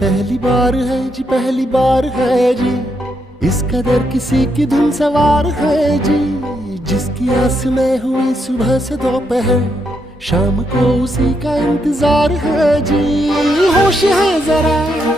पहली बार है जी, पहली बार है जी, इस कदर किसी की धुन सवार है जी। जिसकी आस में हुई सुबह से दोपहर, शाम को उसी का इंतजार है जी। होश है जरा